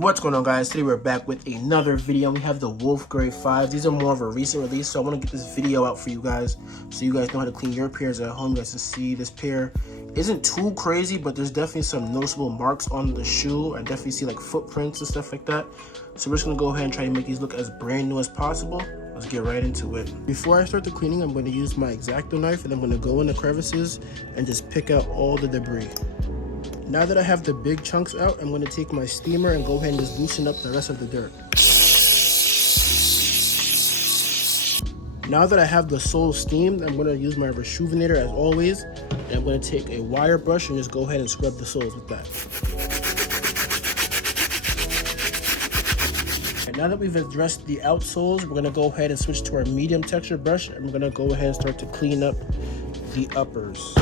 What's going on, guys? Today we're back with another video. We have the Wolf Grey 5. These are more of a recent release, so I want to get this video out for you guys so you guys know how to clean your pairs at home. You guys can see this pair isn't too crazy, but there's definitely some noticeable marks on the shoe. I definitely see like footprints and stuff like that. So we're just going to go ahead and try to make these look as brand new as possible. Let's get right into it. Before I start the cleaning, I'm going to use my X-Acto knife and I'm going to go in the crevices and just pick out all the debris. Now that I have the big chunks out, I'm going to take my steamer and go ahead and just loosen up the rest of the dirt. Now that I have the sole steamed, I'm going to use my Reshoevn-Ator as always, and I'm going to take a wire brush and just go ahead and scrub the soles with that. And now that we've addressed the outsoles, we're going to go ahead and switch to our medium texture brush, and we're going to go ahead and start to clean up the uppers.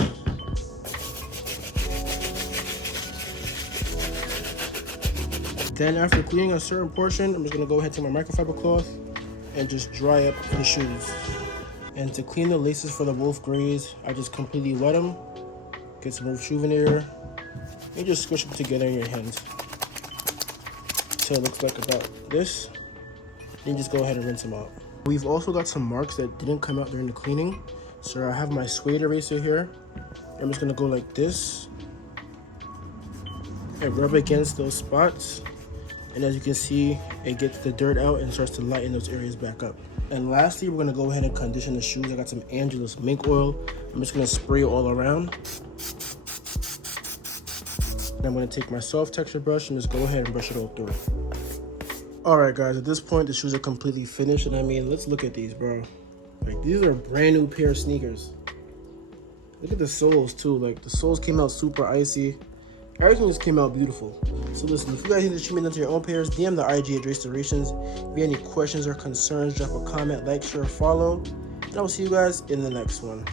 Then after cleaning a certain portion, I'm just going to go ahead to my microfiber cloth and just dry up the shoes. And to clean the laces for the Wolf Greys, I just completely wet them, get some Reshoevn-Ator, and just squish them together in your hands. So it looks like about this. Then just go ahead and rinse them out. We've also got some marks that didn't come out during the cleaning. So I have my suede eraser here. I'm just going to go like this and rub against those spots. And as you can see, it gets the dirt out and starts to lighten those areas back up. And lastly, we're gonna go ahead and condition the shoes. I got some Angelus mink oil. I'm just gonna spray it all around. And I'm gonna take my soft texture brush and just go ahead and brush it all through. All right, guys, at this point, the shoes are completely finished. And I mean, let's look at these, bro. Like, these are a brand new pair of sneakers. Look at the soles too. Like, the soles came out super icy. Everything just came out beautiful. So listen, if you guys need to treatment into your own pairs, DM the IG at Restorations. If you have any questions or concerns, drop a comment, like, share, follow. And I will see you guys in the next one.